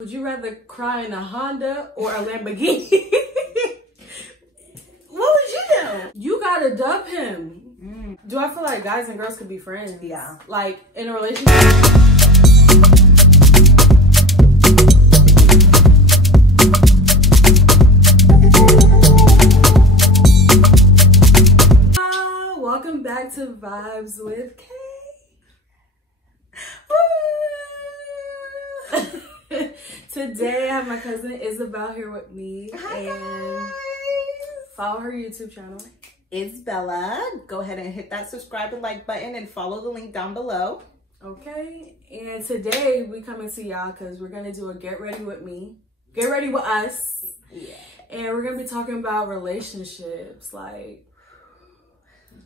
Would you rather cry in a Honda or a Lamborghini? What would you do? You gotta dub him. Do I feel like guys and girls could be friends? Yeah. Like in a relationship? Welcome back to Vibes with K. Today I have my cousin Isabelle here with me. Hi, and guys. Follow her YouTube channel. Isabelle. Go ahead and hit that subscribe and like button and follow the link down below. Okay, and today we coming to y'all because we're gonna do a get ready with me, get ready with us. Yeah. And we're gonna be talking about relationships. Like,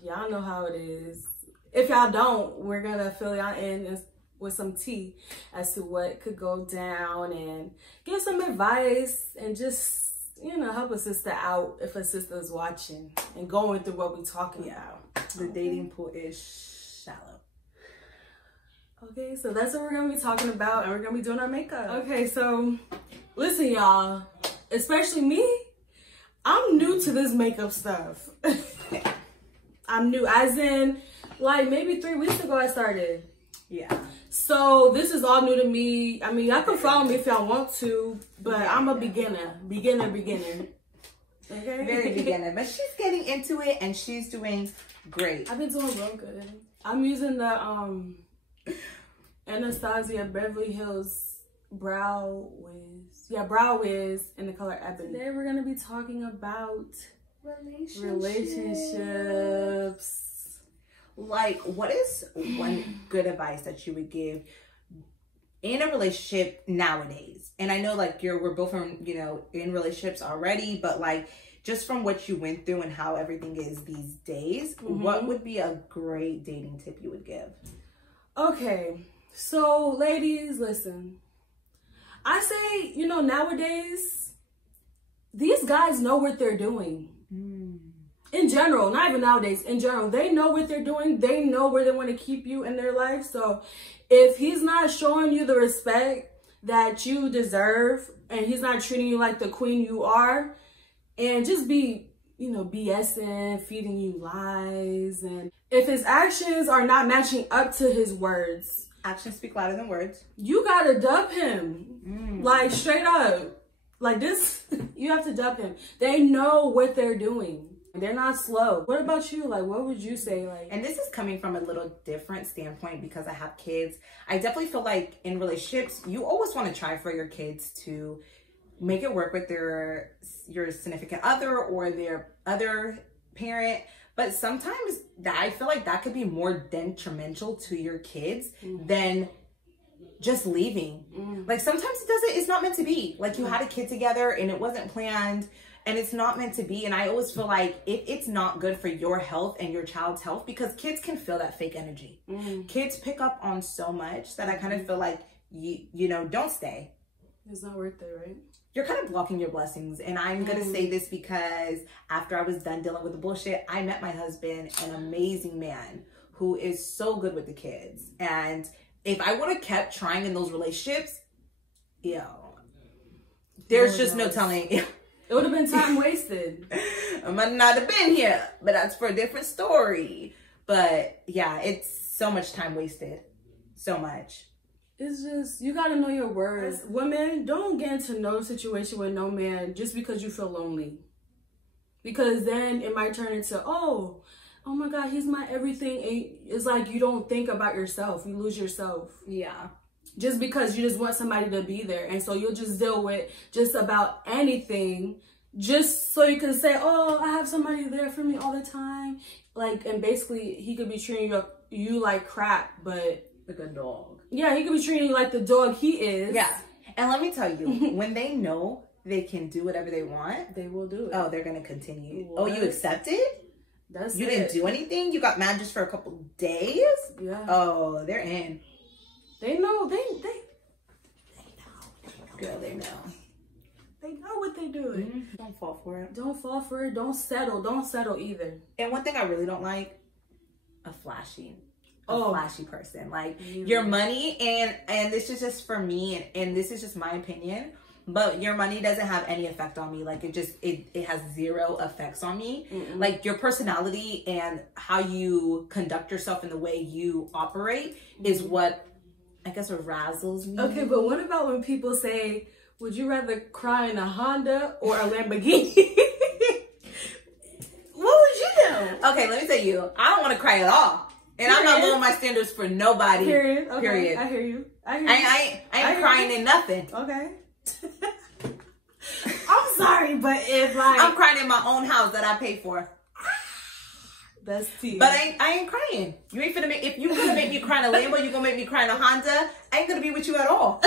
y'all know how it is. If y'all don't, we're gonna fill y'all in with some tea as to what could go down and give some advice and just, you know, help a sister out if a sister's watching and going through what we're talking about. The dating pool is shallow. Okay, so that's what we're gonna be talking about, and we're gonna be doing our makeup. Okay, so listen, y'all, especially me, I'm new to this makeup stuff. I'm new, as in, like, maybe 3 weeks ago I started. Yeah. So this is all new to me. I mean, y'all can follow me if y'all want to, but I'm a beginner. Okay? Very beginner, but she's getting into it and she's doing great. I've been doing real good. I'm using the Anastasia Beverly Hills Brow Wiz. Yeah, Brow Wiz in the color Ebony. Today we're gonna be talking about relationships. Like, what is one good advice that you would give in a relationship nowadays? And I know, like, we're both from, you know, in relationships already, but like, just from what you went through and how everything is these days, what would be a great dating tip you would give? Okay, so ladies, listen. I say, you know, nowadays, these guys know what they're doing. In general, not even nowadays, in general, they know what they're doing. They know where they want to keep you in their life. So if he's not showing you the respect that you deserve and he's not treating you like the queen you are, and just be, you know, BSing, feeding you lies, and if his actions are not matching up to his words. Actions speak louder than words. You gotta dub him. Like, straight up. Like this, you have to dub him. They know what they're doing. They're not slow. What about you? Like, what would you say? Like, and this is coming from a little different standpoint because I have kids. I definitely feel like in relationships, you always want to try for your kids to make it work with your significant other or their other parent. But sometimes I feel like that could be more detrimental to your kids than just leaving. Like, sometimes it's not meant to be. Like, you had a kid together and it wasn't planned. And it's not meant to be. And I always feel like if it's not good for your health and your child's health, because kids can feel that fake energy. Kids pick up on so much that I kind of feel like, you know, don't stay. It's not worth it, right? You're kind of blocking your blessings. And I'm going to say this because after I was done dealing with the bullshit, I met my husband, an amazing man who is so good with the kids. And if I would have kept trying in those relationships, there's just no telling. It would have been time wasted. I might not have been here, but that's for a different story. But yeah, it's so much time wasted. So much. It's just, you got to know your words. Women, don't get into no situation with no man just because you feel lonely. Because then it might turn into, oh my God, he's my everything. And it's like you don't think about yourself. You lose yourself. Yeah. Just because you just want somebody to be there. And so you'll just deal with just about anything just so you can say, oh, I have somebody there for me all the time. Like, and basically he could be treating you like crap, but like a dog. Yeah, he could be treating you like the dog he is. Yeah. And let me tell you, when they know they can do whatever they want, they will do it. Oh, they're going to continue. What? Oh, you accepted? That's you didn't do anything? You got mad just for a couple days? Yeah. Oh, they're in. They know. They know. Girl, they know. They know what they're doing. Don't fall for it. Don't fall for it. Don't settle. Don't settle either. And one thing I really don't like, a flashy. a flashy person. Like your money, and this is just for me, and this is just my opinion, but your money doesn't have any effect on me. Like it has zero effects on me. Like your personality and how you conduct yourself and the way you operate is what I guess razzles me. Okay, but what about when people say, would you rather cry in a Honda or a Lamborghini? What would you do? Okay, let me tell you, I don't want to cry at all. And I'm not lowering my standards for nobody. Period. Okay, period. I hear you. I ain't crying in nothing. Okay. I'm sorry, but if like... I'm crying in my own house that I pay for. That's tea. But I ain't crying. You ain't finna make... If you gonna make me cry in a Lambo, you gonna make me cry in a Honda, I ain't gonna be with you at all.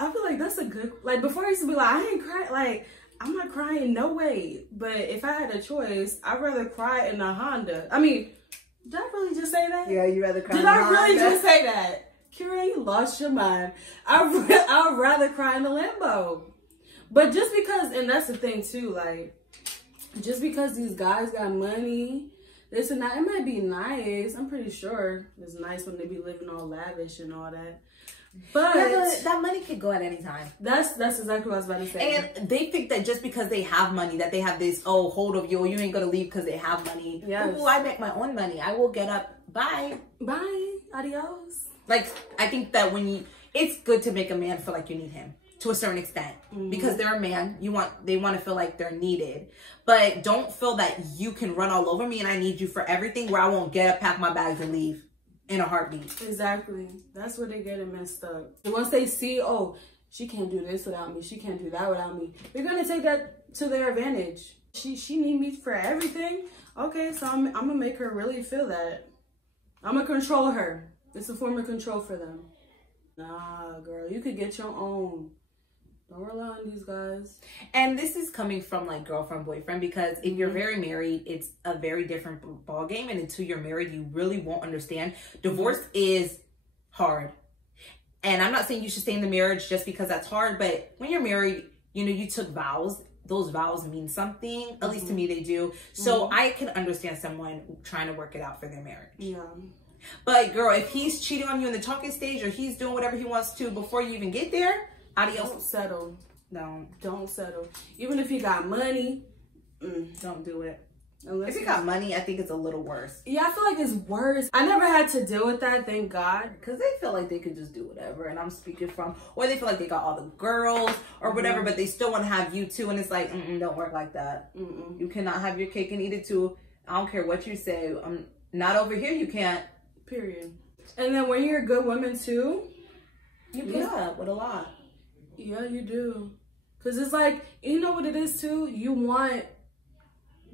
I feel like that's a good... Like, before I used to be like, I ain't crying. Like, I'm not crying, no way. But if I had a choice, I'd rather cry in a Honda. I mean, did I really just say that? Yeah, you rather cry in a Honda. Did I really just say that? Kyra, you lost your mind. I'd rather cry in a Lambo. But just because... And that's the thing, too. Like, just because these guys got money, this and that, it might be nice. I'm pretty sure it's nice when they be living all lavish and all that. But, yeah, but that money could go at any time. That's exactly what I was about to say. And they think that just because they have money, that they have this, hold of you, you ain't gonna leave because they have money. Yes. Ooh, I make my own money. I will get up. Bye. Bye. Adios. Like, I think that it's good to make a man feel like you need him to a certain extent, because they're a man. They want to feel like they're needed, but don't feel that you can run all over me and I need you for everything, where I won't get up, pack my bags, and leave in a heartbeat. Exactly. That's where they get it messed up. And once they see, oh, she can't do this without me, she can't do that without me, they're gonna take that to their advantage. She need me for everything. Okay, so I'm gonna make her really feel that. I'm gonna control her. It's a form of control for them. Nah, girl, you could get your own. Don't rely on these guys. And this is coming from like girlfriend, boyfriend, because if you're very married, it's a very different ball game. And until you're married, you really won't understand. Divorce is hard. And I'm not saying you should stay in the marriage just because that's hard. But when you're married, you took vows. Those vows mean something. At least to me, they do. So I can understand someone trying to work it out for their marriage. Yeah. But girl, if he's cheating on you in the talking stage, or he's doing whatever he wants to before you even get there, adios. Don't settle. Don't settle. Even if you got money, don't do it. Unless if you got money, I think it's a little worse. Yeah, I feel like it's worse. I never had to deal with that, thank God. Because they feel like they could just do whatever, and I'm speaking from, or they feel like they got all the girls or whatever, but they still want to have you too, and it's like, don't work like that. You cannot have your cake and eat it too. I don't care what you say. Not over here, you can't. Period. And then when you're a good woman too, you put up with a lot. Yeah, you do. Because it's like, you know what it is too? You want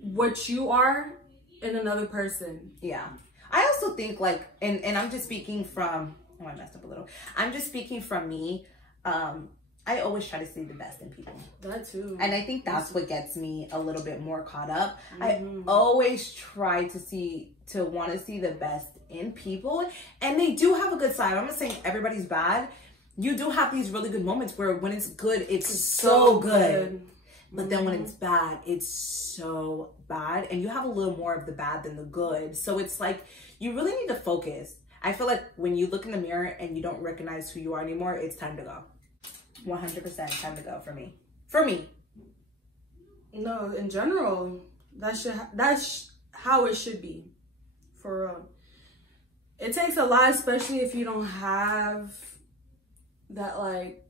what you are in another person. Yeah. I also think like, and I'm just speaking from, I messed up a little. I'm just speaking from me. I always try to see the best in people. That too. And I think that's what gets me a little bit more caught up. I always try to want to see the best in people. And they do have a good side. I'm not saying everybody's bad. You do have these really good moments where when it's good, it's so good. But then when it's bad, it's so bad. And you have a little more of the bad than the good. So it's like, you really need to focus. I feel like when you look in the mirror and you don't recognize who you are anymore, it's time to go. 100% time to go for me. For me. No, in general, that's how it should be. For real. It takes a lot, especially if you don't have that like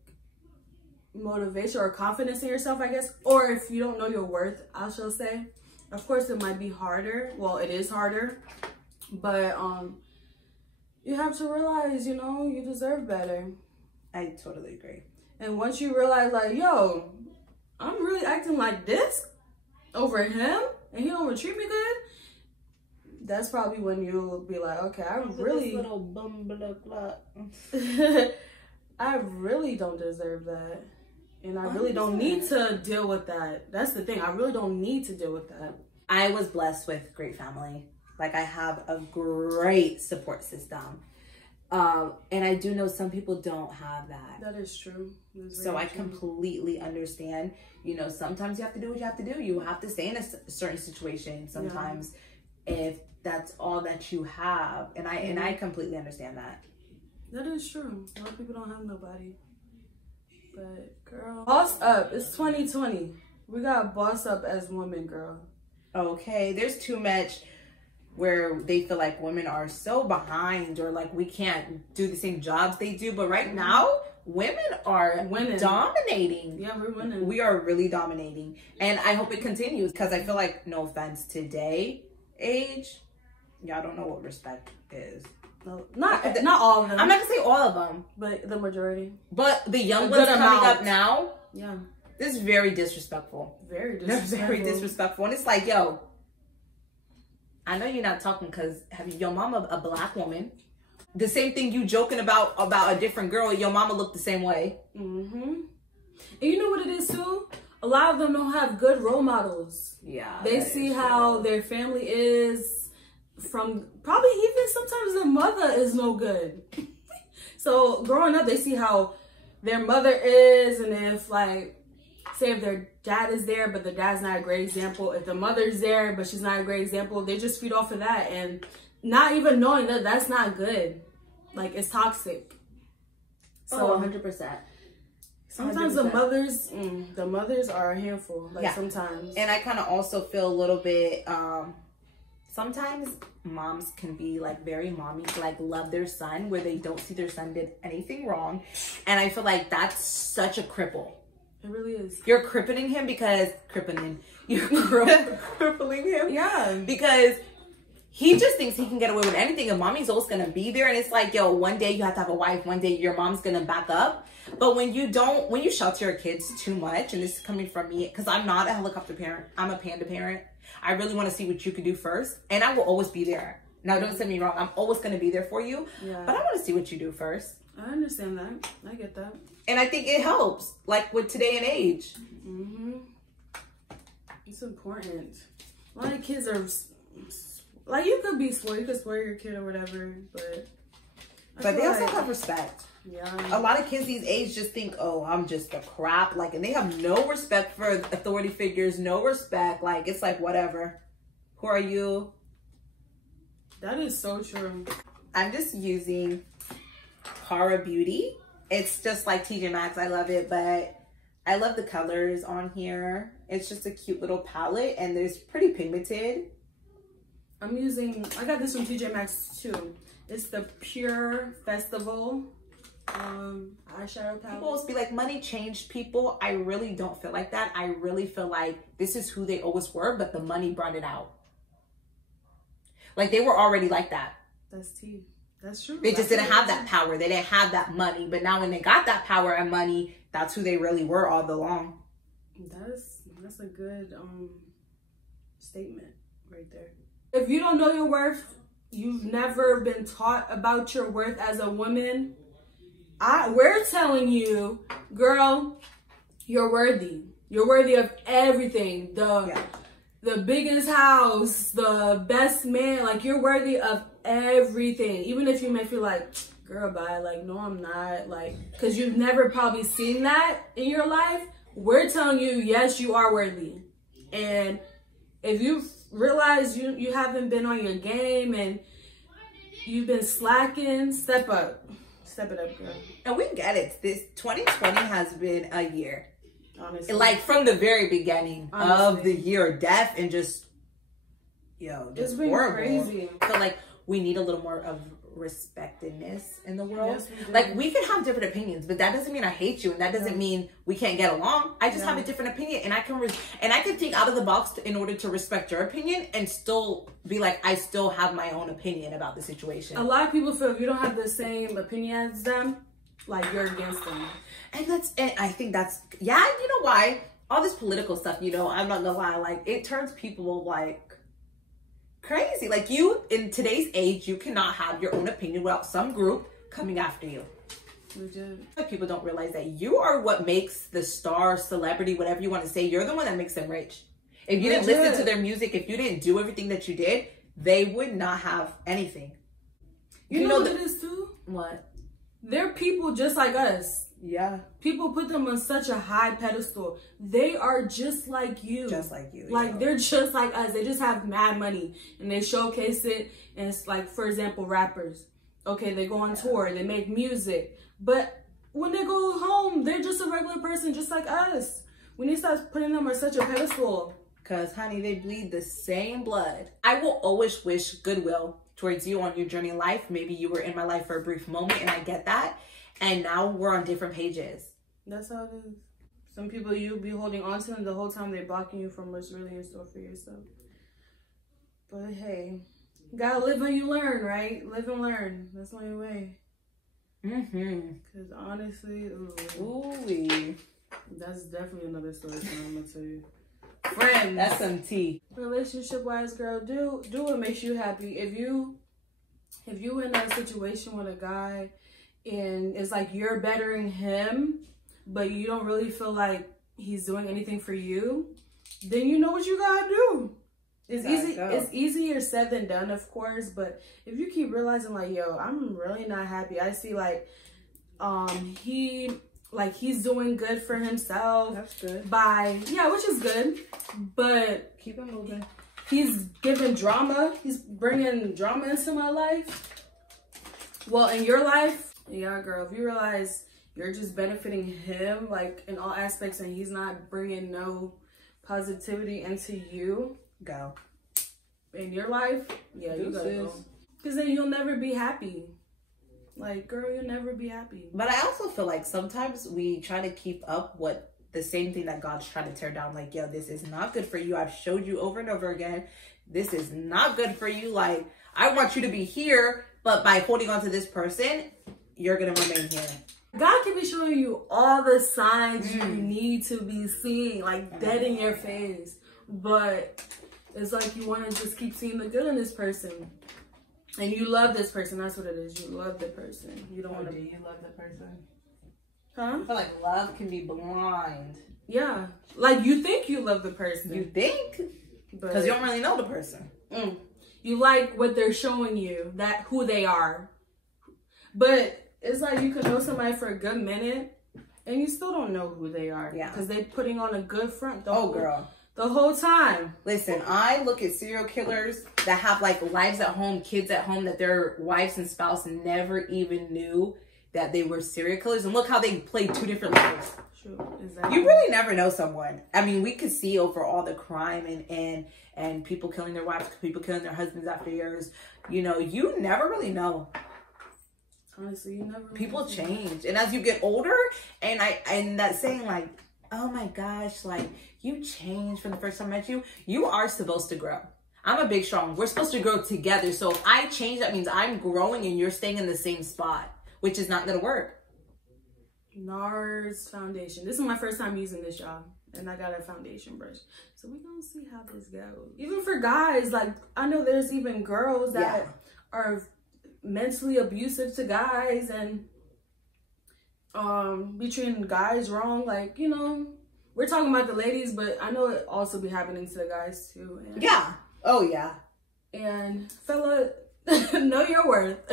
motivation or confidence in yourself, I guess. Or if you don't know your worth, I shall say. Of course, it might be harder. Well, it is harder. But you have to realize, you deserve better. I totally agree. And once you realize, like, yo, I'm really acting like this over him, and he don't treat me good, that's probably when you'll be like, okay, I really little bum blah blah. I really don't deserve that. And I really don't need to deal with that. That's the thing. I really don't need to deal with that. I was blessed with great family. Like, I have a great support system. And I do know some people don't have that. That is true. So I completely understand. Sometimes you have to do what you have to do. You have to stay in a certain situation. Sometimes if that's all that you have. And I completely understand that. That is true. A lot of people don't have nobody. But girl, boss up. It's 2020. We got boss up as women, girl. Okay, there's too much where they feel like women are so behind, or like we can't do the same jobs they do. But right now, women are dominating. Yeah, we're winning. We are really dominating. And I hope it continues, because I feel like, no offense, today age, y'all don't know what respect is. No, not all of them. I'm not gonna say all of them, but the majority. But the young ones coming up now, yeah, this is very disrespectful. Very disrespectful. Very disrespectful. And it's like, yo, I know you're not talking because your mama a black woman. The same thing you joking about a different girl, your mama looked the same way. Mm-hmm. And you know what it is too? A lot of them don't have good role models. Yeah. They see how their family is from, probably even sometimes their mother is no good. So growing up, they see how their mother is, and if like, say if their dad is there, but the dad's not a great example. If the mother's there, but she's not a great example, they just feed off of that. And not even knowing that that's not good. Like, it's toxic. So 100%. Sometimes 100%. the mothers are a handful. Like, sometimes. And I kind of also feel a little bit, sometimes moms can be like very mommy, like love their son, where they don't see their son did anything wrong. And I feel like that's such a cripple. It really is. You're crippling him because crippling him. Yeah. Because he just thinks he can get away with anything, and mommy's always gonna be there. And it's like, yo, one day you have to have a wife, one day your mom's gonna back up. But when you shelter your kids too much, and this is coming from me, because I'm not a helicopter parent, I'm a panda parent. I really want to see what you can do first, and I will always be there. Now, don't get me wrong, I'm always gonna be there for you. Yeah. But I want to see what you do first. I understand that. I get that. And I think it helps, like with today and age. Mm-hmm. It's important. A lot of kids are, like, you could be spoiled, you could spoil your kid or whatever, but they also have respect. Yeah. A lot of kids these age just think, oh, I'm just a crap. Like, and they have no respect for authority figures, no respect. Like, it's like, whatever. Who are you? That is so true. I'm just using Cara Beauty. It's just like TJ Maxx. I love it, but I love the colors on here. It's just a cute little palette, and it's pretty pigmented. I got this from TJ Maxx too. It's the Pure Festival eyeshadow palette. People always be like, money changed people. I really don't feel like that. I really feel like this is who they always were, but the money brought it out. Like, they were already like that. That's tea. That's true. They just didn't have that power. They didn't have that money. But now when they got that power and money, that's who they really were all along. That's a good statement right there. If you don't know your worth, you've never been taught about your worth as a woman, we're telling you, girl, you're worthy. You're worthy of everything. The biggest house, the best man, like, you're worthy of everything. Even if you may feel like, girl, bye, like, no, I'm not, like, because you've never probably seen that in your life. We're telling you, yes, you are worthy. And if you realize you haven't been on your game and you've been slacking, step up. Step it up, girl. And we get it. This 2020 has been a year. Honestly. Like, from the very beginning of the year, death and just, it's been horrible. Crazy. So, like, we need a little more of respectedness in the world. Yes, like, we can have different opinions, but that doesn't mean I hate you, and that doesn't mean we can't get along. I just have a different opinion, and I can think out of the box in order to respect your opinion and still be like, I still have my own opinion about the situation. A lot of people feel if you don't have the same opinion as them, like, you're against them. And I think that's, you know why? All this political stuff, I'm not gonna lie, like, it turns people, like, crazy. Like, in today's age, you cannot have your own opinion without some group coming after you. Like, people don't realize that you are what makes the star, celebrity, whatever you want to say. You're the one that makes them rich. If you didn't listen to their music, if you didn't do everything that you did, they would not have anything. You know what it is too? What? They're people just like us. Yeah. People put them on such a high pedestal. They are just like you. Just like you. Like, they're just like us. They just have mad money. And they showcase it. And it's like, for example, rappers. Okay, they go on tour. They make music. But when they go home, they're just a regular person just like us. We need to start putting them on such a pedestal. Because, honey, they bleed the same blood. I will always wish goodwill towards you on your journey in life. Maybe you were in my life for a brief moment, and I get that. And now we're on different pages. That's how it is. Some people you'll be holding on to, and the whole time they're blocking you from what's really in store for yourself. But hey, you gotta live and you learn, right? Live and learn. That's the only way. Because honestly, ooh, that's definitely another story time, I'm gonna tell you. Friends. That's some tea. Relationship-wise, girl, do what makes you happy. If you in a situation with a guy and it's like you're bettering him, but you don't really feel like he's doing anything for you, then you know what you gotta do. It's easy. It's easier said than done, of course. But if you keep realizing, like, yo, I'm really not happy. I see, like, he's doing good for himself. That's good. Which is good. But keep it moving. He's giving drama. He's bringing drama into my life. Well, in your life. Yeah, girl, if you realize you're just benefiting him, like, in all aspects, and he's not bringing no positivity into you, go. In your life, yeah, you gotta go. Because then you'll never be happy. Like, girl, you'll never be happy. But I also feel like sometimes we try to keep up what the same thing that God's trying to tear down. Like, yo, this is not good for you. I've showed you over and over again. This is not good for you. Like, I want you to be here, but by holding on to this person, you're gonna remain here. God can be showing you all the signs you need to be seeing, like dead in your face. But it's like you want to just keep seeing the good in this person. And you love this person. That's what it is. You love the person. You don't want to. Do you love the person? Huh? I feel like love can be blind. Yeah. Like, you think you love the person. You think? Because you don't really know the person. You like what they're showing you, that who they are. But it's like you could know somebody for a good minute and you still don't know who they are. Yeah. Because they're putting on a good front. Oh, girl. The whole time. Listen, I look at serial killers that have, like, lives at home, kids at home, that their wives and spouse never even knew that they were serial killers. And look how they played two different lives. True. Exactly. You really never know someone. I mean, we could see over all the crime and people killing their wives, people killing their husbands after years. You know, you never really know. Honestly, you never. People change, and as you get older, and that saying, like, oh my gosh, like, you changed from the first time I met you. You are supposed to grow. I'm a big strong. We're supposed to grow together. So if I change, that means I'm growing and you're staying in the same spot, which is not gonna work. NARS foundation. This is my first time using this, y'all, and I got a foundation brush. So we're gonna see how this goes. Even for guys, like, I know there's even girls that are mentally abusive to guys and be treating guys wrong. Like, you know, we're talking about the ladies, but I know it also be happening to the guys too. And, yeah. Oh yeah. And fella, know your worth.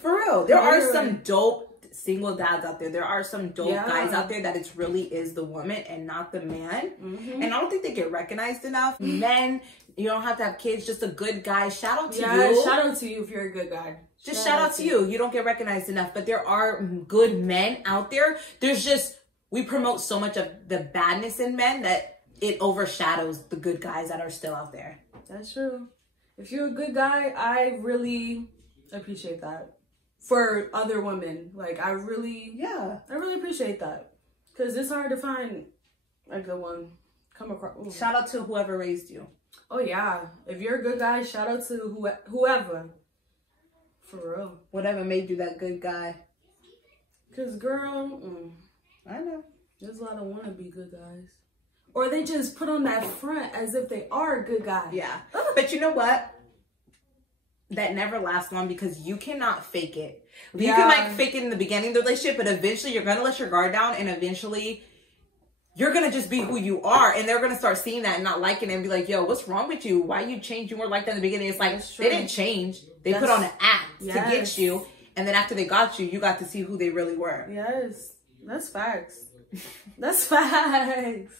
For real. There are some dope single dads out there. There are some dope guys out there that it really is the woman and not the man. And I don't think they get recognized enough. Men, you don't have to have kids, just a good guy. Shout out to you. Shout out to you if you're a good guy. Just shout out to you. You don't get recognized enough, but there are good men out there. There's just, we promote so much of the badness in men that it overshadows the good guys that are still out there. That's true. If you're a good guy, I really appreciate that. For other women, like, I really appreciate that, because it's hard to find a good one. Come across. Ooh. Shout out to whoever raised you. Oh yeah, if you're a good guy, shout out to whoever. For real. Whatever made you that good guy. Cause girl, I know there's a lot of wannabe good guys, or they just put on that front as if they are a good guy. Yeah, but you know what? That never lasts long, because you cannot fake it. You can, like, fake it in the beginning of the relationship, but eventually you're gonna let your guard down, and eventually you're gonna just be who you are, and they're gonna start seeing that and not liking it and be like, yo, what's wrong with you? Why you changed? You weren't like that in the beginning. It's like, they didn't change. They put on an act to get you, And then after they got you, you got to see who they really were. Yes, that's facts. That's facts.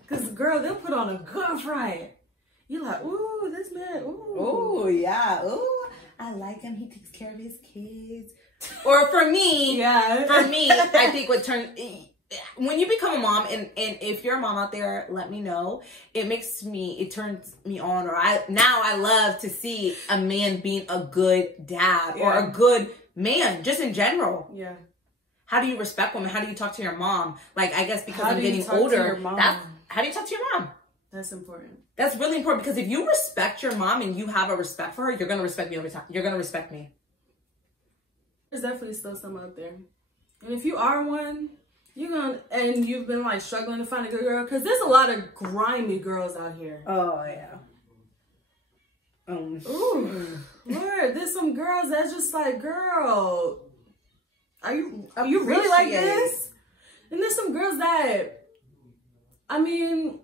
Because, girl, they'll put on a good front. You're like, ooh, this man, ooh. Ooh, yeah. Ooh, I like him. He takes care of his kids. Or for me, I think what turns... When you become a mom, and if you're a mom out there, let me know. It turns me on, or I love to see a man being a good dad or a good man, just in general. Yeah. How do you respect women? How do you talk to your mom? Like, I guess because I'm getting older, how do you talk to your mom? That's important. That's really important, because if you respect your mom and you have a respect for her, you're going to respect me over time. You're going to respect me. There's definitely still some out there. And if you are one, and you've been like struggling to find a good girl, because there's a lot of grimy girls out here. Oh, yeah. Ooh, Lord, there's some girls that's just like, girl, are you really like this? And there's some girls that, I mean,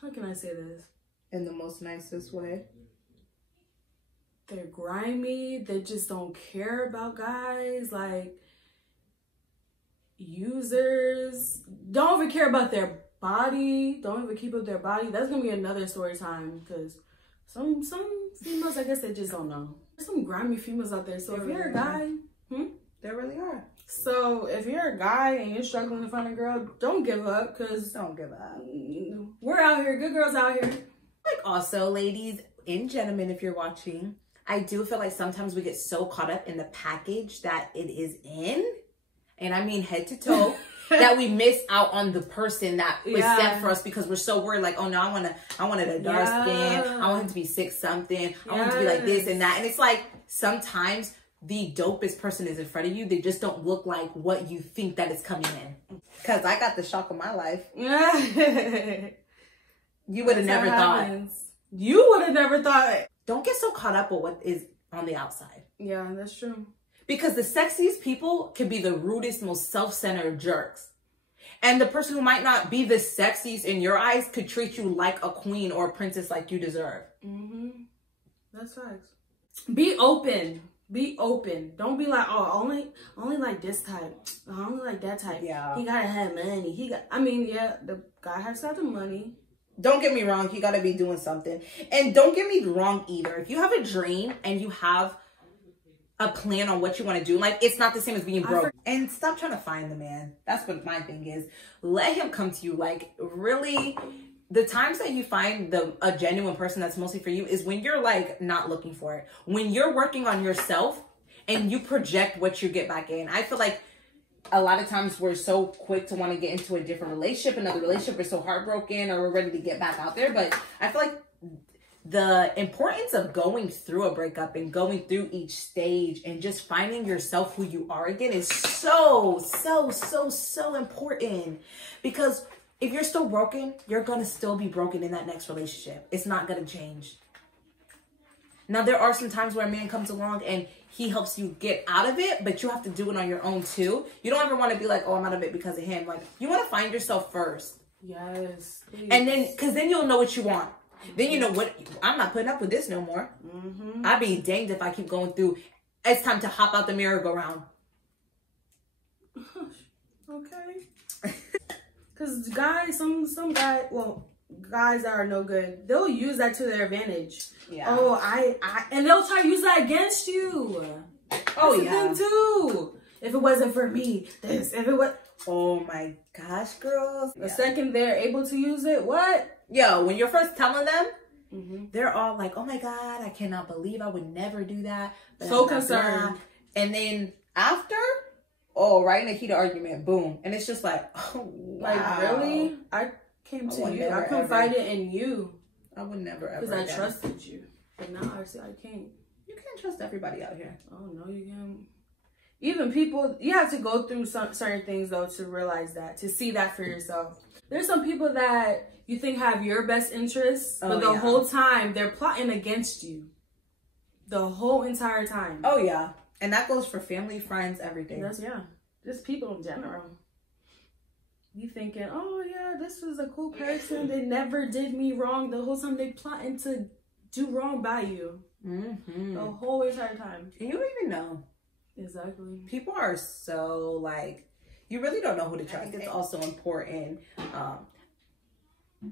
how can I say this? In the most nicest way. They're grimy. They just don't care about guys. Like, users. Don't even care about their body. Don't even keep up their body. That's going to be another story time, because some females, I guess they just don't know. There's some grimy females out there. So if you're a guy, there really are. So if you're a guy and you're struggling to find a girl, don't give up, because don't give up. We're out here. Good girls out here. Like, also, ladies and gentlemen, if you're watching, I do feel like sometimes we get so caught up in the package that it is in, and I mean head to toe, that we miss out on the person that was set for us, because we're so worried. Like, oh no, I wanted a dark skin. I want him to be 6-something. I want him to be like this and that. And it's like, sometimes the dopest person is in front of you. They just don't look like what you think that is coming in. Because I got the shock of my life. You would have never thought. You would have never thought. Don't get so caught up with what is on the outside. Yeah, that's true. Because the sexiest people can be the rudest, most self-centered jerks. And the person who might not be the sexiest in your eyes could treat you like a queen or a princess, like you deserve. That's facts. Be open. Be open. Don't be like, oh, only like this type. I only like that type. Yeah. He gotta have money. The guy has to have the money. Don't get me wrong. He gotta be doing something. And don't get me wrong either. If you have a dream and you have a plan on what you want to do, like, it's not the same as being broke. And stop trying to find the man. That's what my thing is. Let him come to you. Like, really, the times that you find a genuine person that's mostly for you is when you're like not looking for it. When you're working on yourself and you project what you get back in. I feel like a lot of times we're so quick to want to get into a different relationship, another relationship. We're so heartbroken, or we're ready to get back out there. But I feel like the importance of going through a breakup and going through each stage and just finding yourself who you are again is so important. Because if you're still broken, you're going to still be broken in that next relationship. It's not going to change. Now, there are some times where a man comes along and he helps you get out of it, but you have to do it on your own too. You don't ever want to be like, oh, I'm out of it because of him. Like, you want to find yourself first. Yes. Please. And then, because then you'll know what you want. Then you know what, I'm not putting up with this no more. I'd be danged if I keep going through. It's time to hop out the merry-go-round. Okay. Because guys, guys that are no good, they'll use that to their advantage. Yeah. Oh, and they'll try to use that against you. Oh, that's the thing too. If it wasn't for me, this. If it was. Oh my gosh, girls. The second they're able to use it, what? Yo, when you're first telling them, they're all like, oh my God, I cannot believe I would never do that. So concerned. And then after, right in a heated argument, boom. And it's just like, oh, wow. Like, really? I came to you. I confided in you. I would never ever. Because I trusted you. But now I can't. You can't trust everybody out here. Oh, no, you can't. Even people, you have to go through certain things, though, to realize that, to see that for yourself. There's some people that you think have your best interests, but the whole time they're plotting against you. The whole entire time. Oh, yeah. And that goes for family, friends, everything. Just people in general. You thinking, oh, yeah, this was a cool person. They never did me wrong. The whole time they plotting to do wrong by you. The whole entire time. And you don't even know. Exactly. People are so like, you really don't know who to trust. I think it's also important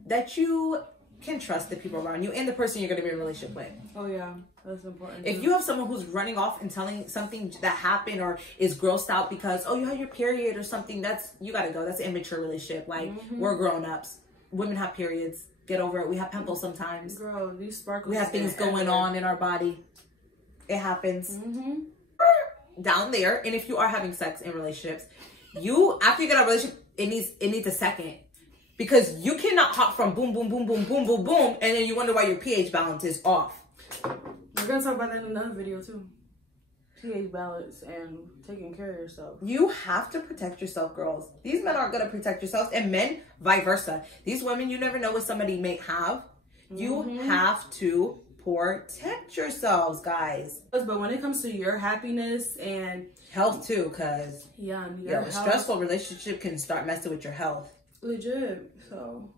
that you can trust the people around you and the person you're going to be in a relationship with. Oh yeah, that's important. If you have someone who's running off and telling something that happened or is grossed out because, oh, you had your period or something, that's, you got to go. That's an immature relationship. Like, we're grown-ups. Women have periods. Get over it. We have pimples sometimes. Girl, these sparkles. We have things going on in our body. It happens. Down there. And if you are having sex in relationships, you, after you get a relationship, it needs a second. Because you cannot hop from boom, boom, boom, boom, boom, boom, boom, and then you wonder why your pH balance is off. We're going to talk about that in another video, too. pH balance and taking care of yourself. You have to protect yourself, girls. These men aren't going to protect yourselves, and men, vice versa. These women, you never know what somebody may have. You have to protect yourselves, guys. But when it comes to your happiness and health, too, because a stressful relationship can start messing with your health. Legit. So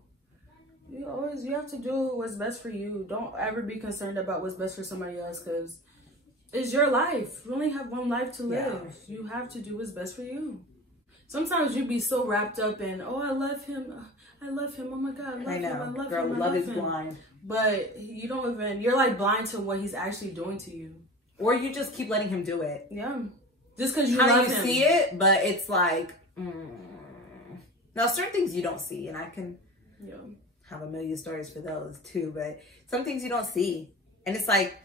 you have to do what's best for you. Don't ever be concerned about what's best for somebody else, because it's your life. You only have one life to live. You have to do what's best for you. Sometimes you be so wrapped up in, oh, I love him, oh my God, I love him. Girl, love is blind. But you don't even, you're like blind to what he's actually doing to you. Or you just keep letting him do it. Yeah. Just because you love him. See it, but it's like, Now, certain things you don't see, and I can have a million stories for those too, but some things you don't see. And it's like,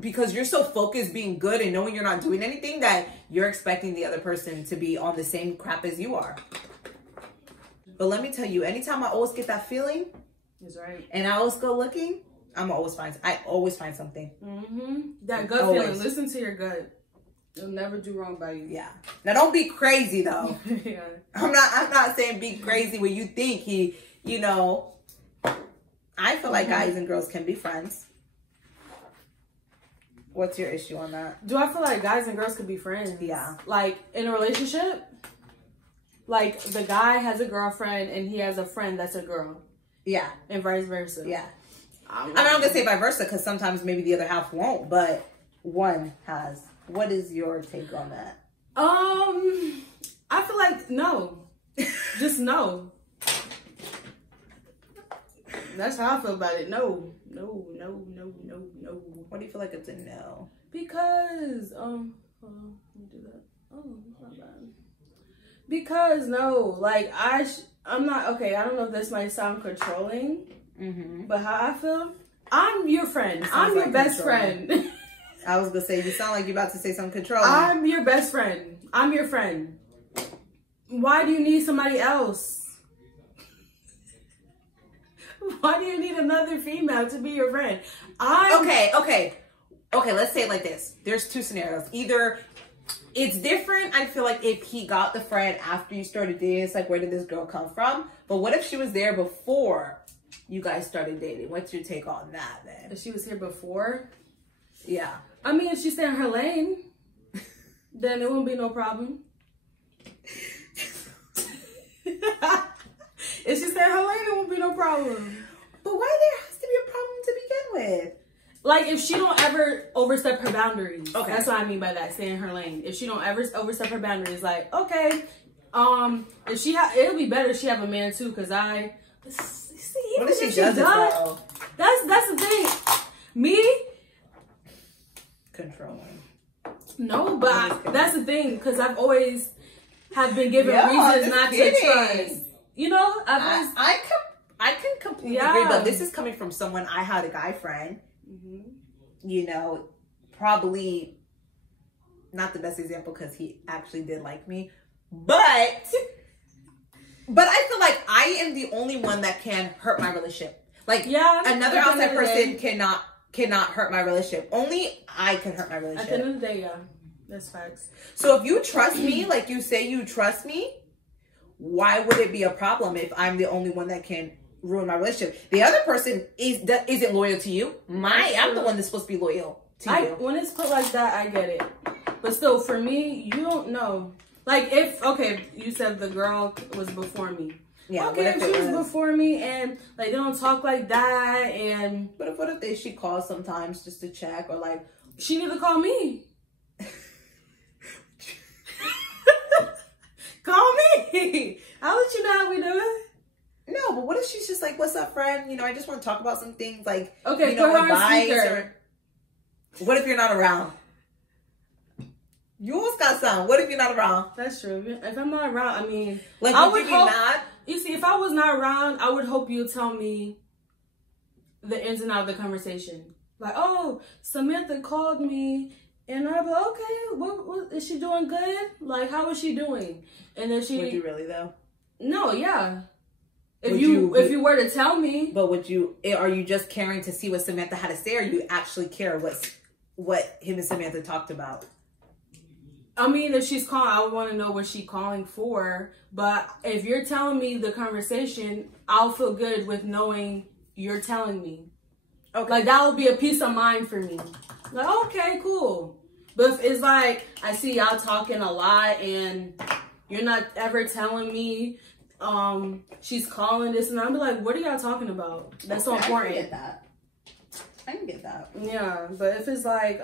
because you're so focused being good and knowing you're not doing anything, that you're expecting the other person to be on the same crap as you are. But let me tell you, anytime I always get that feeling, that's right, and I always go looking, I always find something. That gut feeling, listen to your gut. It'll never do wrong by you. Yeah. Now don't be crazy though. Yeah. I'm not saying be crazy when you think he, I feel like guys and girls can be friends. What's your issue on that? Do I feel like guys and girls could be friends? Yeah. Like in a relationship, like the guy has a girlfriend and he has a friend that's a girl. Yeah. And vice versa. Yeah. I'm not going to say vice versa because sometimes maybe the other half won't, but one has. What is your take on that? I feel like no. Just no. That's how I feel about it. No. What do you feel like it's a no? Because hold on, let me do that. Oh, it's not bad. Because no, like I'm not okay. I don't know if this might sound controlling, but how I feel, I'm your friend. I'm your best friend. I was gonna say, you sound like you're about to say something controlling. I'm your best friend. I'm your friend. Why do you need somebody else? Why do you need another female to be your friend? Okay. Let's say it like this. There's two scenarios. Either it's different. I feel like if he got the friend after you started dating, it's like, where did this girl come from? But what if she was there before you guys started dating? What's your take on that, then? If she was here before? Yeah. I mean, if she stayed in her lane, then it won't be no problem. If she stayed in her lane, it won't be no problem. But why there has to be a problem to begin with? Like, if she don't ever overstep her boundaries. Okay. That's what I mean by that, stay in her lane. If she don't ever overstep her boundaries, like, okay, if she it'll be better if she have a man too, because what if she does it, though? That's the thing. Me? Controlling. No, but that's the thing, because I've always have been given reasons not to trust. I can completely agree, but this is coming from someone. I had a guy friend, probably not the best example because he actually did like me, but I feel like I am the only one that can hurt my relationship. Like, another outside person cannot hurt my relationship. Only I can hurt my relationship. At the end of the day, that's facts. So if you trust me, like you say you trust me, why would it be a problem if I'm the only one that can ruin my relationship? The other person isn't loyal to you. I'm the one that's supposed to be loyal to you. When it's put like that, I get it. But still, for me, you don't know. Like, you said the girl was before me. Yeah. Okay, if she was before me and like they don't talk like that, and but what if she calls sometimes just to check, or like she need to call me? Call me. I'll let you know how we doing. No, but what if she's just like, what's up, friend? You know, I just want to talk about some things like, okay, you know, put her on advice. speaker. Or, what if you're not around? You almost got some. What if you're not around? That's true. If I'm not around, I mean, like, I would hope. Not? You see, if I was not around, I would hope you'd tell me the ins and outs of the conversation. Like, oh, Samantha called me, and I'd be like, okay, what is she doing? Good? Like, how is she doing? And then she. Would you really though? No, yeah. If you were to tell me. But are you just caring to see what Samantha had to say, or you actually care what him and Samantha talked about? I mean, if she's calling, I would want to know what she's calling for. But if you're telling me the conversation, I'll feel good with knowing you're telling me. Okay. Like, that would be a peace of mind for me. Like, okay, cool. But if it's like, I see y'all talking a lot and you're not ever telling me she's calling this, and I'll be like, what are y'all talking about? That's so important. I can get that. Yeah, but if it's like,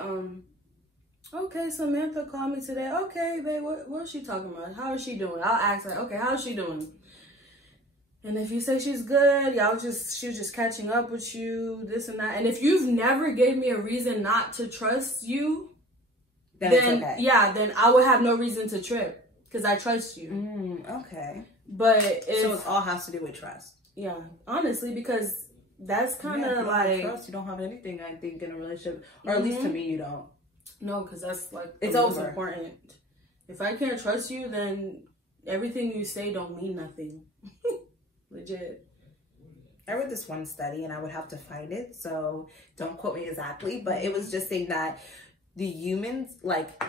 okay, Samantha called me today. Okay, babe, what is she talking about? How is she doing? I'll ask her, okay, how is she doing? And if you say she's good, she was just catching up with you, this and that. And if you've never gave me a reason not to trust you, then it's okay. Yeah, then I would have no reason to trip because I trust you. Okay. But so it all has to do with trust. Yeah, honestly, because that's kind of like trust. You don't have anything, I think, in a relationship, or at least to me, you don't. No, because that's like it's most over. Important. If I can't trust you, then everything you say don't mean nothing. Legit. I read this one study, and I would have to find it, so don't quote me exactly, but it was just saying that the humans, like,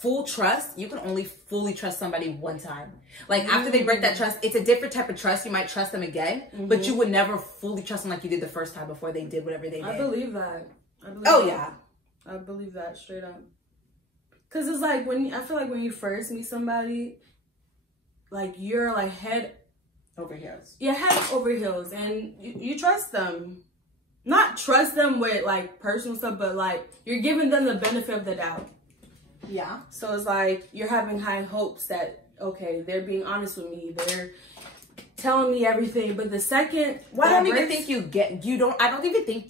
full trust, you can only fully trust somebody one time. Like, after they break that trust, it's a different type of trust. You might trust them again, but you would never fully trust them like you did the first time before they did whatever they did. I believe that. Yeah. I believe that straight up. Because it's like, I feel like when you first meet somebody, like, you're like head over heels. Yeah, head over heels. And you trust them. Not trust them with like personal stuff, but like you're giving them the benefit of the doubt. Yeah. So it's like you're having high hopes that, okay, they're being honest with me. They're telling me everything. But the second I don't even think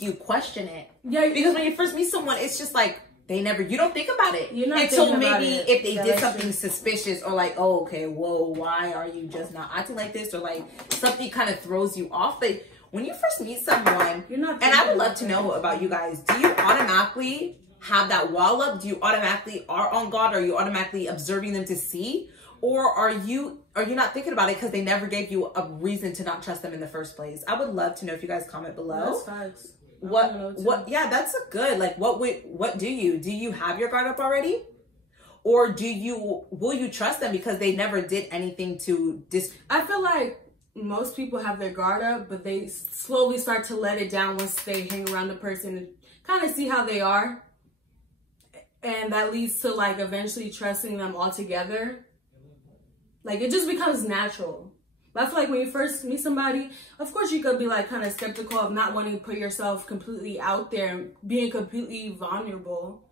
you question it. Yeah. Because when you first meet someone, it's just like you don't think about it. You're not until maybe if they did something suspicious or like, oh, okay, whoa, why are you just not acting like this? Or like something kind of throws you off. But when you first meet someone, you're not. And I would love to know about you guys. Do you automatically have that wall up? Do you automatically are on guard? Are you automatically observing them to see? Or are you not thinking about it because they never gave you a reason to not trust them in the first place? I would love to know if you guys comment below. That's facts. What yeah, that's a good, like, what do you have your guard up already? Or will you trust them because they never did anything to I feel like most people have their guard up, but they slowly start to let it down once they hang around the person and kind of see how they are. And that leads to like eventually trusting them altogether. Like it just becomes natural. But I feel like when you first meet somebody, of course you could be like kind of skeptical of not wanting to put yourself completely out there and being completely vulnerable.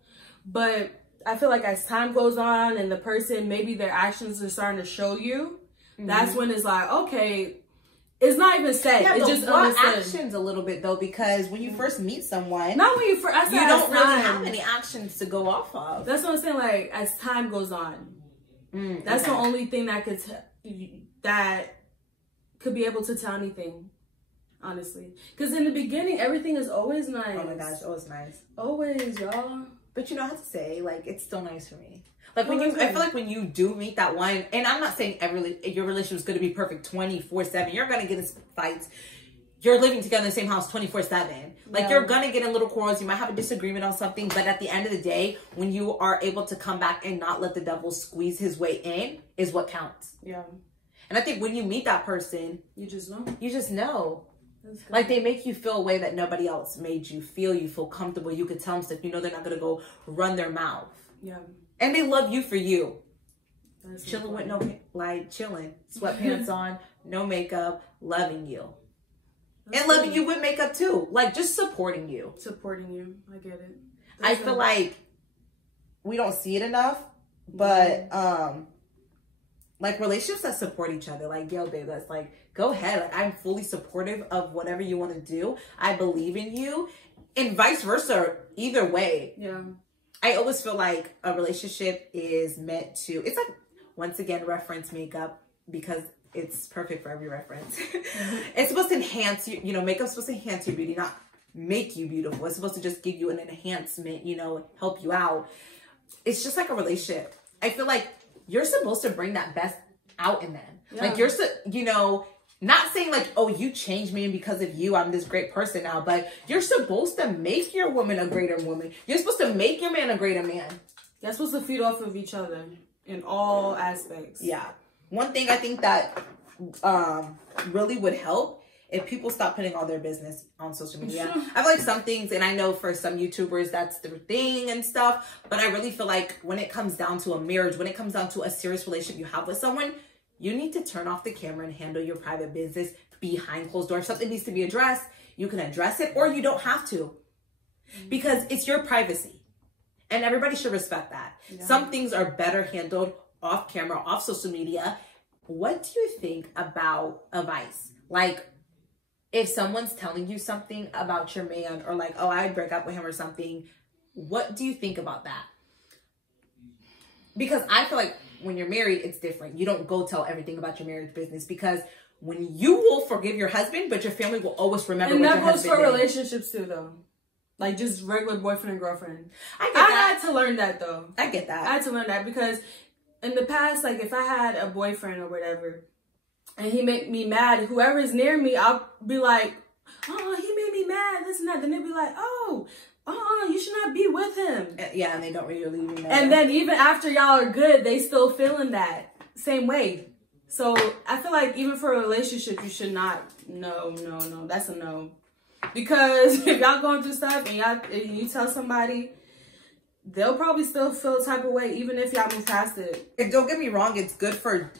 But I feel like as time goes on and the person, maybe their actions are starting to show you, that's when it's like, okay, it's not even said. Yeah, it's just actions a little bit though, because when you first meet someone, not when you first, you don't really have any actions to go off of. That's what I'm saying. Like as time goes on, that's the only thing that could be able to tell anything, honestly. Because in the beginning, everything is always nice. Oh my gosh, always nice. Always, y'all. But you know, I have to say, like, it's still nice for me. Like, I feel like when you do meet that one, and I'm not saying your relationship is going to be perfect 24/7. You're going to get in fights. You're living together in the same house 24/7. Like, you're going to get in little quarrels. You might have a disagreement on something. But at the end of the day, when you are able to come back and not let the devil squeeze his way in is what counts. Yeah. And I think when you meet that person, you just know. You just know. Like, they make you feel a way that nobody else made you feel. You feel comfortable. You could tell them stuff. You know they're not going to go run their mouth. Yeah. And they love you for you. That's chilling with chilling. Sweatpants on, no makeup, loving you. And loving you with makeup too. Like, just supporting you. Supporting you. I get it. I feel like we don't see it enough. But, like relationships that support each other. Like, yo, babe, that's like, go ahead. Like, I'm fully supportive of whatever you want to do. I believe in you, and vice versa. Either way. Yeah. I always feel like a relationship is meant to, it's like, once again, reference makeup, because it's perfect for every reference. It's supposed to enhance you, you know, makeup's supposed to enhance your beauty, not make you beautiful. It's supposed to just give you an enhancement, you know, help you out. It's just like a relationship. I feel like you're supposed to bring that best out in them. Yeah. Like you're, you know, not saying like, oh, you changed me and because of you, I'm this great person now. But you're supposed to make your woman a greater woman. You're supposed to make your man a greater man. You're supposed to feed off of each other in all aspects. Yeah. One thing I think that really would help if people stop putting all their business on social media. I feel like some things, and I know for some YouTubers that's their thing and stuff, but I really feel like when it comes down to a marriage, when it comes down to a serious relationship you have with someone, you need to turn off the camera and handle your private business behind closed doors. If something needs to be addressed, you can address it, or you don't have to, because it's your privacy and everybody should respect that. Yeah. Some things are better handled off camera, off social media. What do you think about advice? Like, if someone's telling you something about your man, or like, oh, I'd break up with him or something, what do you think about that? Because I feel like when you're married, it's different. You don't go tell everything about your marriage business, because when you will forgive your husband, but your family will always remember what your husband did. And that goes for relationships too, though. Like just regular boyfriend and girlfriend. I had to learn that, though. I get that. I had to learn that because in the past, like if I had a boyfriend or whatever, and he make me mad, whoever is near me, I'll be like, oh, he made me mad, this and that. Then they'll be like, oh, you should not be with him. Yeah, and they don't really know. And then even after y'all are good, they still feeling that same way. So I feel like even for a relationship, you should not, no, that's a no. Because if y'all going through stuff and you tell somebody, they'll probably still feel the type of way, even if y'all move past it. And don't get me wrong, it's good for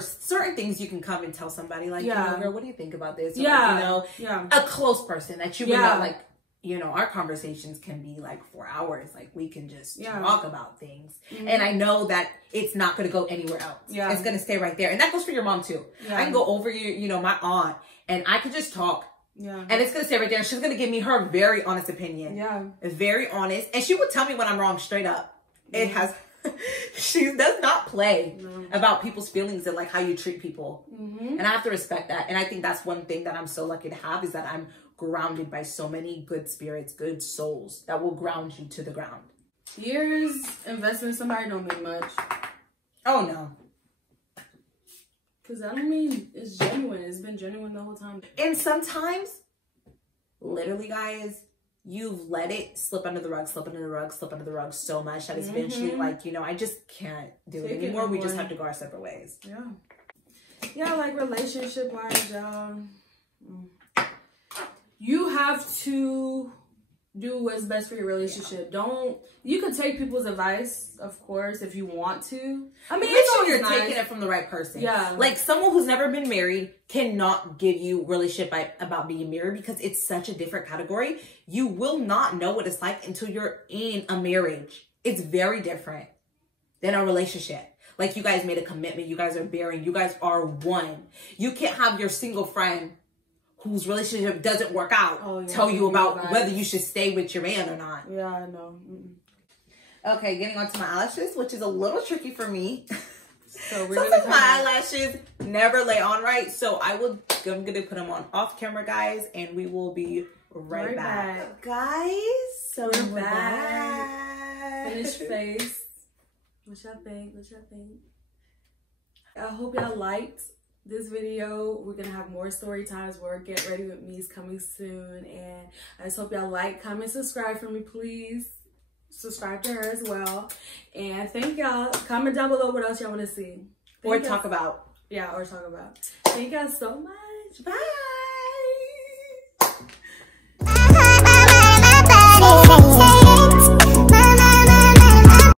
certain things you can come and tell somebody, like, yeah, you know, girl, what do you think about this? Or yeah, like, you know, yeah, a close person that you would know, like, you know, our conversations can be like 4 hours. Like we can just talk about things. Mm-hmm. And I know that it's not going to go anywhere else. Yeah. It's going to stay right there. And that goes for your mom too. Yeah. I can go over you know, my aunt, and I could just talk. Yeah. And it's going to stay right there. And she's going to give me her very honest opinion. Yeah. Very honest. And she would tell me when I'm wrong straight up. It has, she does not play about people's feelings and like how you treat people. And I have to respect that. And I think that's one thing that I'm so lucky to have, is that I'm grounded by so many good spirits, good souls that will ground you to the ground. Years investing in somebody don't mean much. Oh no. Because I don't mean it's genuine. It's been genuine the whole time. And sometimes, literally guys, you've let it slip under the rug, slip under the rug, slip under the rug so much that it's eventually like, you know, I just can't do it anymore. We just have to go our separate ways. Yeah. Yeah, like relationship wise, y'all. You have to do what's best for your relationship. You can take people's advice, of course, if you want to. I mean, it's always you're taking it from the right person. Yeah. Like someone who's never been married cannot give you relationship about being married, because it's such a different category. You will not know what it's like until you're in a marriage. It's very different than a relationship. Like you guys made a commitment. You guys are bearing. You guys are one. You can't have your single friend whose relationship doesn't work out tell you about whether you should stay with your man or not. Yeah, I know. Okay, getting on to my eyelashes, which is a little tricky for me. So sometimes my eyelashes never lay on right. So I'm going to put them on off camera, guys, and we will be right back. Guys, so we're back. Finished face. What y'all think? I hope y'all liked this video. We're gonna have more story times where Get Ready With Me is coming soon, and I just hope y'all like, comment, subscribe for me, please. Subscribe to her as well, and thank y'all. Comment down below what else y'all want to see or talk about. Yeah, or talk about. Thank y'all so much. Bye.